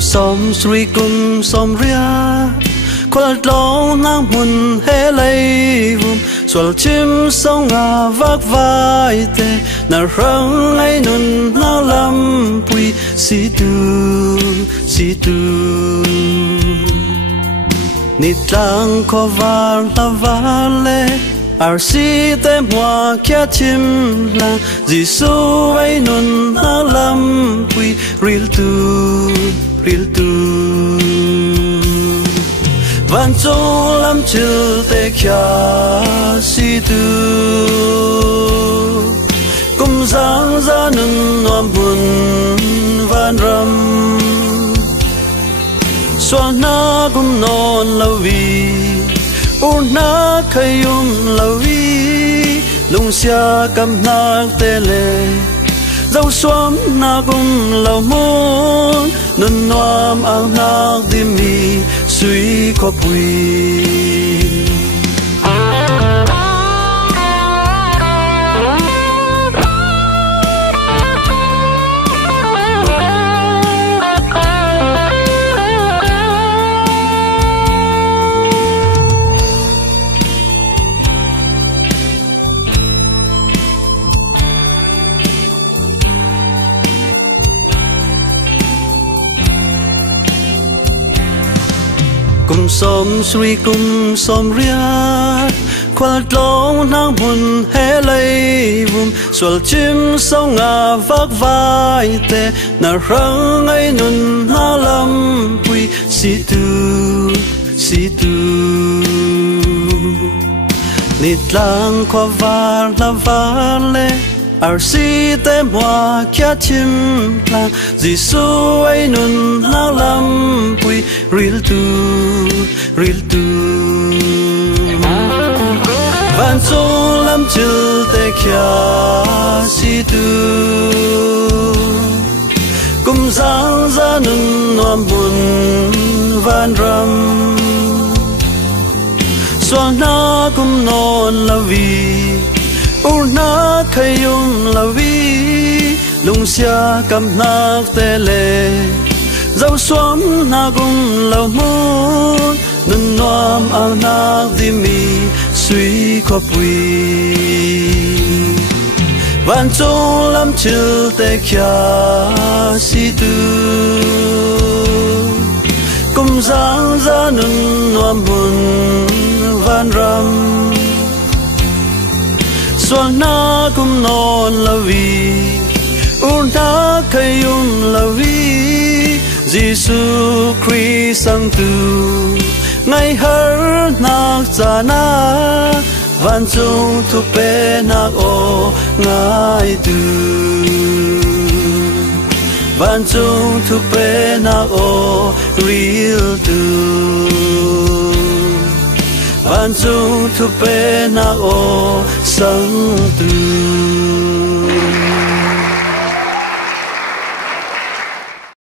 som sri kum som ria khol long nang mun he lei vum swal chim song a vak vai te na rang ai nun na lam pui si tu ni tlang ko var la vale ar si te moi kia chim la Giêsu ai nun na lam pui real tu van châu lam chil te kia si tu kum giang ra nun noam hun van ram xóa na kum non lâu vi na khayum lâu vi lung xia cầm nạc tê lệ dâu xoắm na kum lâu môn nun noam ang nạc di mi suy có bùi kum som sri kum som ria khol long nang mun he lei vum swal chim song a vak vai te na rang ai nun na lam pui si tu ni tlang ko var la vale ar si te moi kia chim la Giêsu ai nun na lam pui real tu van châu lam chil te kia si tu kum giang ra nun noam mun van ram xóa na kum non la vi na khayum la vi lung xia cầm nạc tê lệ dâu xoắm na kum lâu môn nun noam ang nạc di mi suy có bùi van châu lam chil te kia si tu kum giang ra nun noam mun van ram xóa na kum non la vi na khayum la vi Giêsu Christ sang tu ngày har nak chana van chung thu pe nak o ngai tu van chung thu pe nak o real tu van chung thu pe nak o sang tu